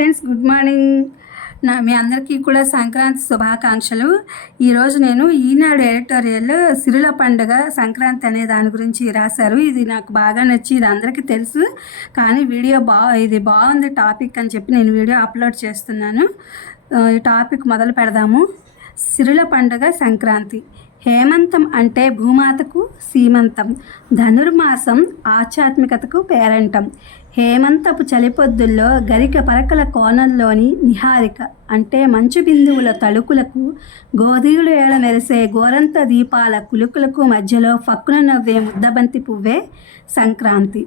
Friends, good morning. మీ అందరికీ కూడా సంక్రాంతి శుభాకాంక్షలు. ఈరోజు నేను ఈనాడు ఎడిటోరియల్ సిరుల పండుగ సంక్రాంతి అనే దాని గురించి రాశారు. ఇది నాకు బాగా నచ్చి, ఇది అందరికీ తెలుసు, కానీ ఇది బాగుంది టాపిక్ అని చెప్పి నేను వీడియో అప్లోడ్ చేస్తున్నాను. ఈ టాపిక్ మొదలు పెడదాము. సిరుల పండుగ సంక్రాంతి. హేమంతం అంటే భూమాతకు సీమంతం, ధనుర్మాసం ఆధ్యాత్మికతకు పేరంటం. హేమంతపు చలిపొద్దుల్లో గరిక పరకల కోణంలోని నిహారిక అంటే మంచు బిందువుల తళుకులకు, గోధీయులు ఏడ మెరిసే గోరంత దీపాల కులుకులకు మధ్యలో ఫక్కున నవ్వే ముద్దబంతి పువ్వే సంక్రాంతి.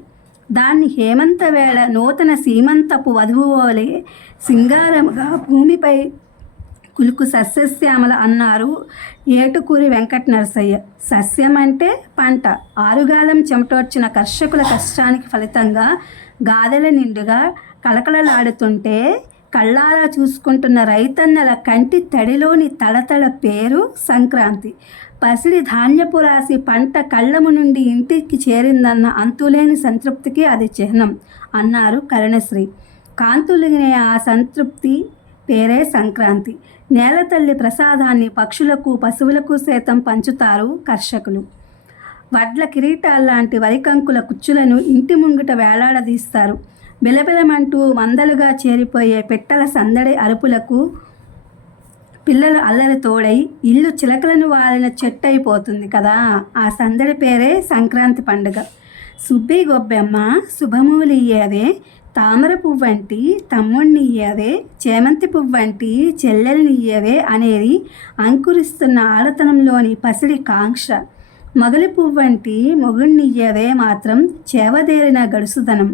దాన్ని హేమంత వేళ నూతన సీమంతపు వధువులే సింగారముగా భూమిపై కులుకు సస్యశ్యామల అన్నారు ఏటుకూరి వెంకట నరసయ్య. సస్యం అంటే పంట. ఆరుగాలం చెమటోర్చిన కర్షకుల కష్టానికి ఫలితంగా గాదెల నిండుగా కళకళలాడుతుంటే కళ్ళారా చూసుకుంటున్న రైతన్నల కంటి తడిలోని తళతళ పేరు సంక్రాంతి. పసిడి ధాన్యపు రాశి పంట కళ్ళము నుండి ఇంటికి చేరిందన్న అంతులేని సంతృప్తికి అది చిహ్నం అన్నారు కరుణశ్రీ. కాంతులిగిన ఆ సంతృప్తి పేరే సంక్రాంతి. నేలతల్లి ప్రసాదాన్ని పక్షులకు, పశువులకు సైతం పంచుతారు కర్షకులు. వడ్ల కిరీటాల్లాంటి వరికంకుల కుచ్చులను ఇంటి ముంగిట వేలాడదీస్తారు. బిలబిలమంటూ మందలుగా చేరిపోయే పిట్టల సందడి అరుపులకు పిల్లల అల్లరి తోడై ఇల్లు చిలకలను వాలిన చెట్టు అయిపోతుంది కదా. ఆ సందడి పేరే సంక్రాంతి పండుగ. సుబ్బి గొబ్బెమ్మ శుభమూలియ్యేవే, తామర పువ్వంటి తమ్ముణ్ణియ్యవే, చేమంతి పువ్వంటి చెల్లెల్నియ్యవే అనేది అంకురిస్తున్న ఆడతనంలోని పసిడి కాంక్ష. మొగలి పువ్వంటి మొగుణ్ణియ్యవే మాత్రం చేవదేరిన గడుసుదనం.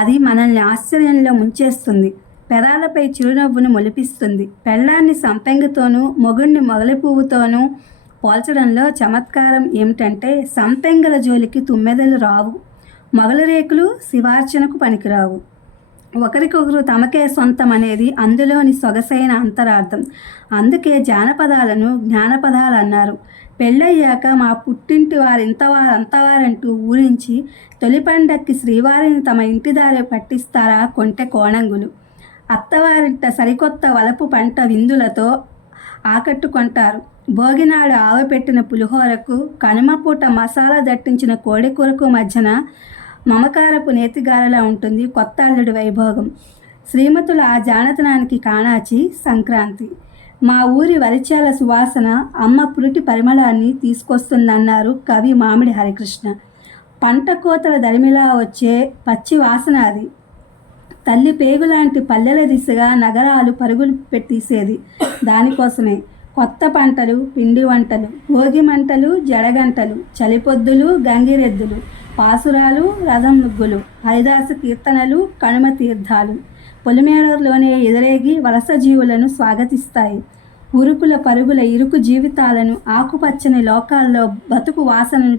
అది మనల్ని ఆశ్చర్యంలో ముంచేస్తుంది, పెదాలపై చిరునవ్వును మొలిపిస్తుంది. పెళ్ళాన్ని సంపెంగతోనూ మొగుణ్ణి మొగలి పువ్వుతోనూ పోల్చడంలో చమత్కారం ఏమిటంటే, సంపెంగల జోలికి తుమ్మెదలు రావు, మొగలి రేకులు శివార్చనకు పనికిరావు. ఒకరికొకరు తమకే సొంతం అనేది అందులోని సొగసైన అంతరార్థం. అందుకే జానపదాలను జ్ఞానపదాలు అన్నారు. పెళ్ళయ్యాక మా పుట్టింటి వారింతవారంటూ ఊరించి తొలి పండక్కి శ్రీవారిని తమ ఇంటి దారి పట్టిస్తారా కొంటె కోణంగులు. అత్తవారింట సరికొత్త వలపు పంట విందులతో ఆకట్టుకుంటారు. భోగినాడు ఆవపెట్టిన పులిహోరకు, కనుమపూట మసాలా దట్టించిన కోడికూరకు మధ్యన మమకారపు నేతిగారలా ఉంటుంది కొత్త అల్లుడి వైభోగం. శ్రీమతుల ఆ జానతనానికి కాణాచి సంక్రాంతి. మా ఊరి వరిచాల సువాసన అమ్మ పురిటి పరిమళాన్ని తీసుకొస్తుందన్నారు కవి మామిడి హరికృష్ణ. పంట కోతల దరిమిలా వచ్చే పచ్చి వాసన అది. తల్లి పేగులాంటి పల్లెల దిశగా నగరాలు పరుగులు పెట్టేసేది దానికోసమే. కొత్త పంటలు, పిండి వంటలు, భోగి మంటలు, జడగంటలు, చలిపొద్దులు, గంగిరెద్దులు, పాసురాలు, రథం ముగ్గులు, హరిదాసు కీర్తనలు, కనుమ తీర్థాలు పొలిమేరలోనే ఎదురేగి వలస జీవులను స్వాగతిస్తాయి. ఉరుకుల పరుగుల ఇరుకు జీవితాలను ఆకుపచ్చని లోకాల్లో బతుకు వాసనను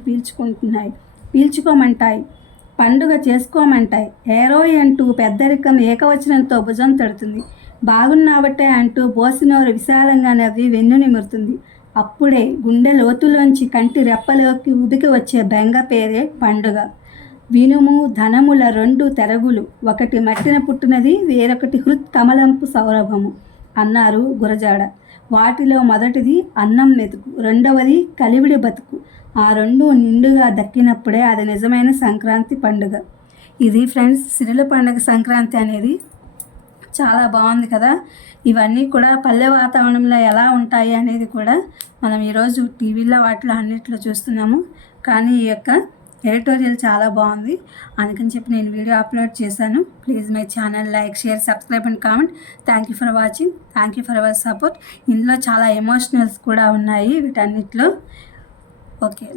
పీల్చుకోమంటాయి, పండుగ చేసుకోమంటాయి. ఏరోయ్ అంటూ పెద్దరికం ఏకవచనంతో భుజం తడుతుంది. బాగున్నావటే అంటూ బోసినోరు విశాలంగా నవ్వి వెన్ను నిమురుతుంది. అప్పుడే గుండె లోతులోంచి కంటి రెప్పలోకి ఉబికి వచ్చే బెంగ పేరే పండుగ. వినుము ధనముల రెండు తెరగులు, ఒకటి మట్టిన పుట్టినది, వేరొకటి హృత్ కమలంపు సౌరభము అన్నారు గురజాడ. వాటిలో మొదటిది అన్నం మెతుకు, రెండవది కలివిడి బతుకు. ఆ రెండు నిండుగా దక్కినప్పుడే అది నిజమైన సంక్రాంతి పండుగ. ఇది ఫ్రెండ్స్, సిరుల పండుగ సంక్రాంతి అనేది చాలా బాగుంది కదా. ఇవన్నీ కూడా పల్లె వాతావరణంలో ఎలా ఉంటాయి అనేది కూడా మనం ఈరోజు టీవీలో వాటిలో అన్నిట్లో చూస్తున్నాము. కానీ ఈ యొక్క ఎడిటోరియల్ చాలా బాగుంది, అందుకని చెప్పి నేను వీడియో అప్లోడ్ చేశాను. Please my channel like, share, subscribe and comment. Thank you for watching. Thank you for our support. ఇందులో చాలా ఎమోషనల్స్ కూడా ఉన్నాయి వీటన్నిటిలో. ఓకే.